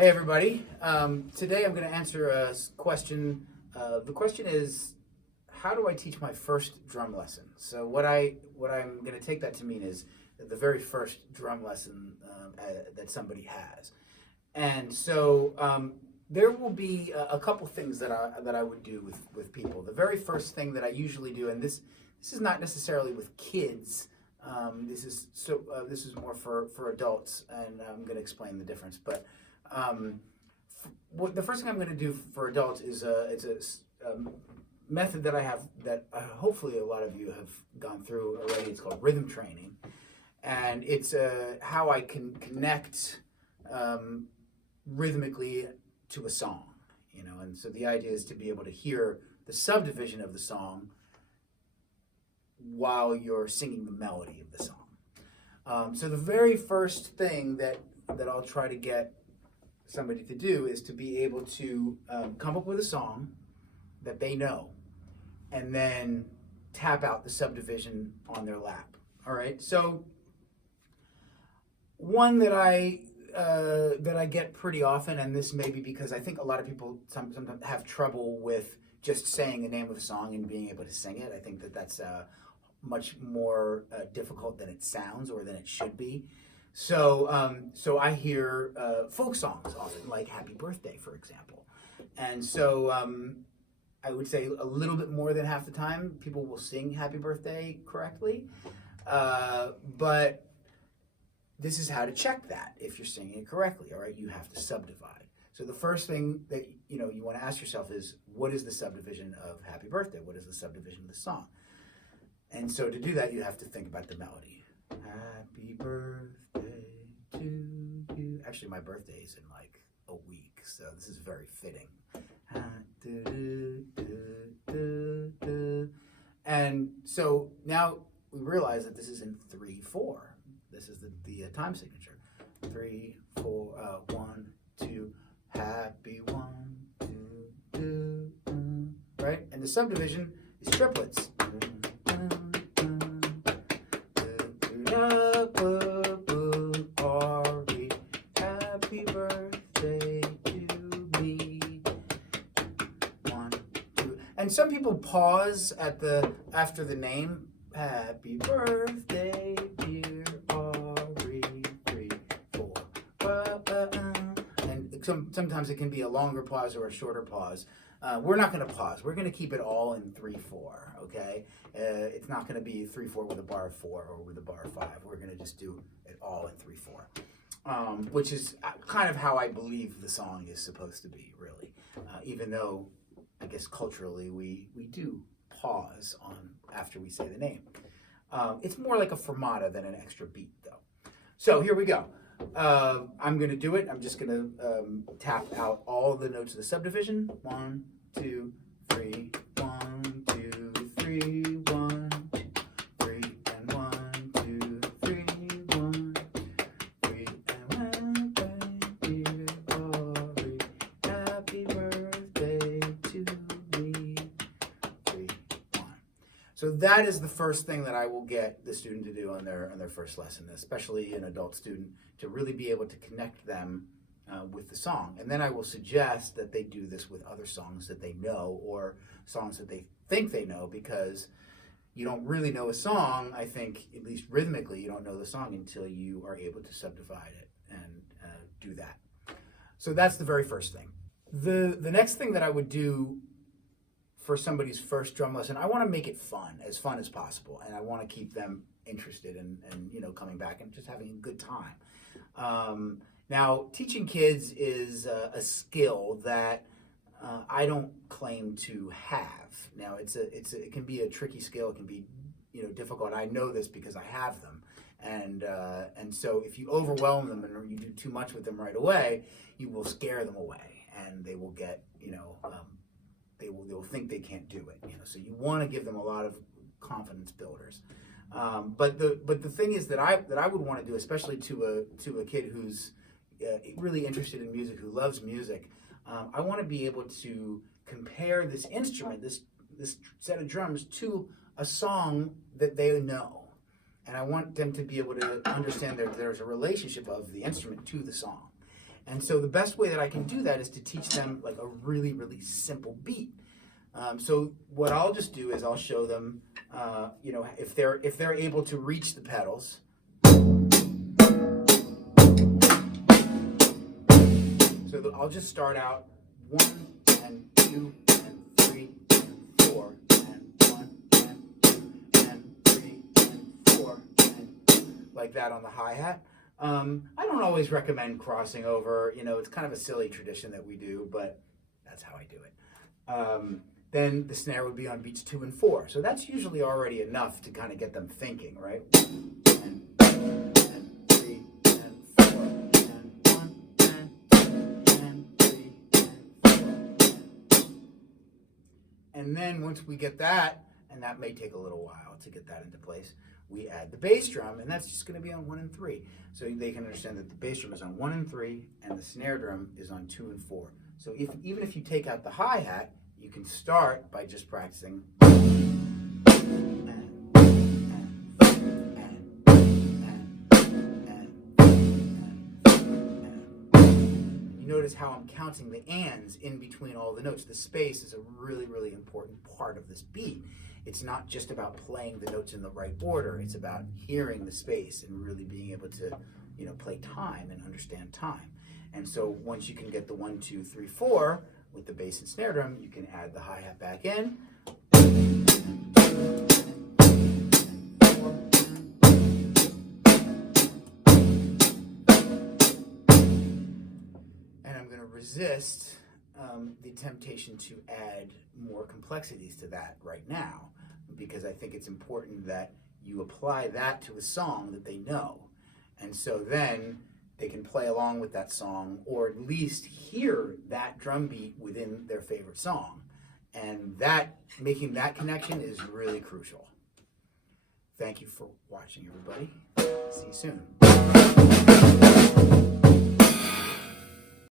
Hey everybody. Today I'm going to answer a question. The question is, how do I teach my first drum lesson? So what I'm going to take that to mean is the very first drum lesson that somebody has. And so there will be a couple things that I would do with people. The very first thing that I usually do, and this is not necessarily with kids. This is more for adults, and I'm going to explain the difference. But the first thing I'm going to do for adults is it's a method that I have that hopefully a lot of you have gone through already. It's called rhythm training, and it's how I can connect rhythmically to a song, And so the idea is to be able to hear the subdivision of the song while you're singing the melody of the song. So the very first thing that I'll try to get somebody to do is to be able to come up with a song that they know and then tap out the subdivision on their lap. All right. So one that I get pretty often, and this may be because I think a lot of people sometimes have trouble with just saying the name of a song and being able to sing it. I think that's much more difficult than it sounds or than it should be. So I hear folk songs often, like Happy Birthday, for example. And so I would say a little bit more than half the time, people will sing Happy Birthday correctly. But this is how to check that if you're singing it correctly, all right? You have to subdivide. So the first thing that you want to ask yourself is, what is the subdivision of Happy Birthday? What is the subdivision of the song? And so to do that, you have to think about the melody. Happy birthday to you. Actually, my birthday is in like a week, so this is very fitting. And so now we realize that this is in 3/4. This is the time signature. 3, 4, 1, 2, happy 1, 2, 2, right? And the subdivision is triplets. Ari, happy birthday to me. 1, 2. And some people pause after the name. Happy birthday, dear Ari. 3, 4. And sometimes it can be a longer pause or a shorter pause. We're not going to pause. We're going to keep it all in 3/4, okay? It's not going to be 3/4 with a bar of 4 or with a bar of 5. We're going to just do it all in 3/4, which is kind of how I believe the song is supposed to be, really. Even though, I guess culturally, we do pause after we say the name. It's more like a fermata than an extra beat, though. So here we go. I'm going to do it. I'm just going to tap out all the notes of the subdivision. 1, 2, 3. 1, 2, 3. 1, 3, and 1, 2, 3. 1, 3, and 1, dear Ari, happy birthday to me. 3, 1. So that is the first thing that I will get the student to do on their first lesson, especially an adult student, to really be able to connect them with the song. And then I will suggest that they do this with other songs that they know or songs that they think they know, because you don't really know a song, I think, at least rhythmically, you don't know the song until you are able to subdivide it and do that. So that's the very first thing. The next thing that I would do for somebody's first drum lesson, I want to make it fun as possible, and I want to keep them interested and coming back and just having a good time. Now, teaching kids is a skill that I don't claim to have. Now, it can be a tricky skill. It can be difficult. I know this because I have them, and so if you overwhelm them and you do too much with them right away, you will scare them away, and they will get they will think they can't do it. So you want to give them a lot of confidence builders. But the thing is that I would want to do, especially to a kid who's really interested in music, who loves music, I want to be able to compare this instrument, this set of drums, to a song that they know, and I want them to be able to understand that there's a relationship of the instrument to the song. And so the best way that I can do that is to teach them like a really, really simple beat. So what I'll just do is I'll show them, you know, if they're able to reach the pedals. So I'll just start out 1 and 2 and 3 and 4 and 1 and 2 and 3 and 4 and like that on the hi-hat. I don't always recommend crossing over. You know, it's kind of a silly tradition that we do, but that's how I do it. Then the snare would be on beats 2 and 4. So that's usually already enough to kind of get them thinking, right? And 3 and 4 and 1 and 2 and 3 and 4. And then once we get that, and that may take a little while to get that into place, we add the bass drum, and that's just going to be on 1 and 3. So they can understand that the bass drum is on 1 and 3, and the snare drum is on 2 and 4. So even if you take out the hi-hat, you can start by just practicing. You notice how I'm counting the ands in between all the notes. The space is a really, really important part of this beat. It's not just about playing the notes in the right order. It's about hearing the space and really being able to, you know, play time and understand time. And so once you can get the 1, 2, 3, 4 with the bass and snare drum, you can add the hi-hat back in. And I'm going to resist the temptation to add more complexities to that right now, because I think it's important that you apply that to a song that they know. And so then they can play along with that song, or at least hear that drum beat within their favorite song. And that, making that connection is really crucial. Thank you for watching, everybody. See you soon.